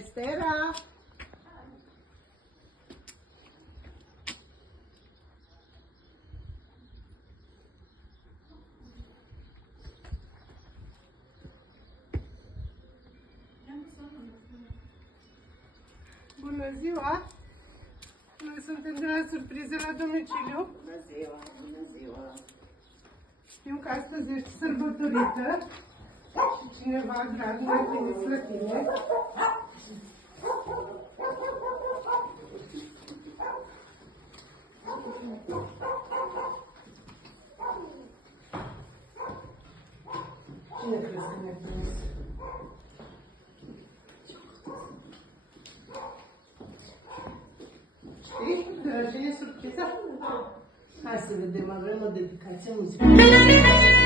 Estera! Bună ziua! Noi suntem de la surprize la domiciliu. Bună ziua, bună ziua! Știu că astăzi ești sărbătorită și cineva drag ne-a trimis la tine. Cine crezi că ne-a trimis? Știi? De la cine e surpriza? Hai să vedem, avem o dedicație muzicală.